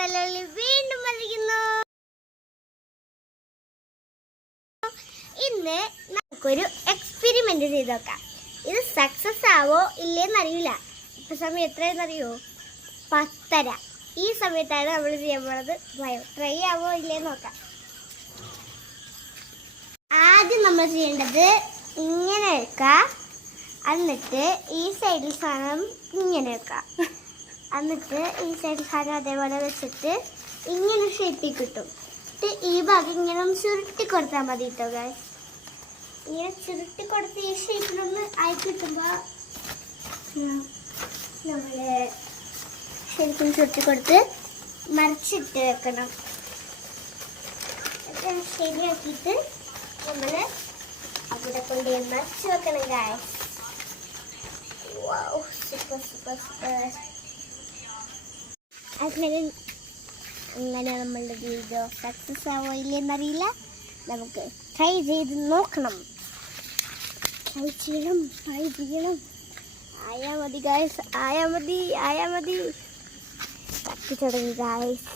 തലയിൽ വീണ്ടും വന്നിരിക്കുന്നു. ഇന്ന് നമുക്കൊരു എക്സ്പെരിമെന്റ് ചെയ്ത് നോക്കാം. ഇത് സക്സസ് ആവോ ഇല്ലേന്നറിയില്ല. ഇപ്പൊ സമയം എത്രയെന്നറിയോ? 10:30. ഈ സമയത്താണ് നമ്മൾ ചെയ്യാൻ പോണത്. ട്രൈ ആവോ ഇല്ലേന്ന് നോക്കാം. ആദ്യം നമ്മൾ ചെയ്യേണ്ടത് ഇങ്ങനെ വെക്കാം, എന്നിട്ട് ഈ സൈഡിൽ സാധനം ഇങ്ങനെ വെക്കാം, എന്നിട്ട് ഈ സൈഡിൽ സാധനം അതേപോലെ വെച്ചിട്ട് ഇങ്ങനെ ഷേപ്പിൽ കിട്ടും. ഈ ഭാഗം ഇങ്ങനെ ഒന്ന് ചുരുട്ടി കൊടുത്താൽ മതി കേട്ടോ ഗൈസ്. ഇങ്ങനെ ചുരുട്ടി കൊടുത്ത് ഈ ഷേപ്പിലൊന്ന് ആയി കിട്ടുമ്പോൾ നമ്മൾ ശരിക്കും ചുരുട്ടി കൊടുത്ത് മറിച്ചിട്ട് വെക്കണം. ശരിയാക്കിയിട്ട് നമ്മൾ അവിടെ കൊണ്ട് മറിച്ച് വെക്കണം guys. Wow, super super super. അങ്ങനെ നമ്മളുടെ വീഡിയോ സക്സസ് ആവോ ഇല്ലെന്നറിയില്ല. നമുക്ക് ട്രൈ ചെയ്ത് നോക്കണം. ട്രൈ ചെയ്യണം. ആയാ മതി ഗൈസ്, ആയാ മതി. കത്തിച്ചുടങ്ങി ഗൈസ്,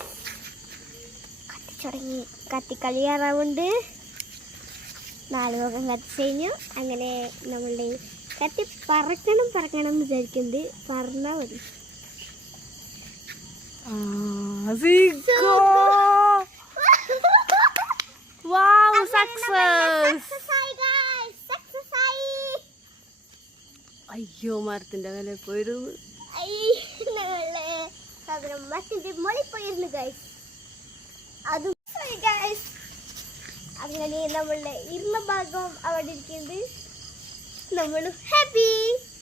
കത്തിക്കളിയാറാവുണ്ട്. 4 ഭാഗം കത്തിച്ചു കഴിഞ്ഞു. അങ്ങനെ നമ്മളുടെ കത്തി പറക്കണം വിചാരിക്കുന്നത്. പറഞ്ഞാൽ മതി. അയ്യോ, മരത്തിന്റെ വില പോയിരുന്നു. മരത്തിന്റെ മുകളിൽ പോയിരുന്നു ഗൈസ്. അതും ഗൈസ്. അങ്ങനെ നമ്മളുടെ ഇരുന്ന ഭാഗം അവിടെ ഇരിക്കുന്നത്. നമ്മൾ ഹാപ്പി.